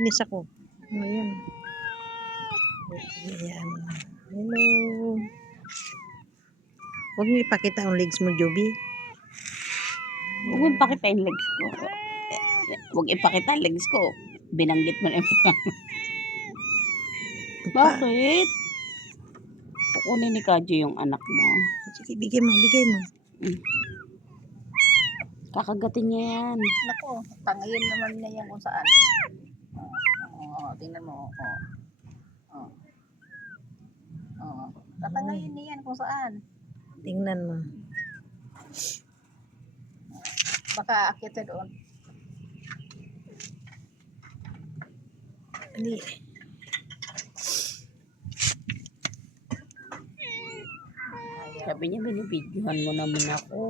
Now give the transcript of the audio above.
Inis ako. Ayan. Ayan. Hello. Huwag niyo ipakita ang legs mo, Joby. Huwag mo ipakita yung legs ko. Huwag ipakita ang legs ko. Binanggit mo na yung pangalan. Bakit? Kukunin ni Kajo yung anak mo. Sige, bigay mo, bigay mo. Kakagatin niya yan. Nako, tangayin naman niya yan kung saan. Tingnan mo. Tatangayin niya yan kung saan. Tingnan mo. Baka akit na doon. Hindi. Sabi niya, binibidyohan mo naman ako.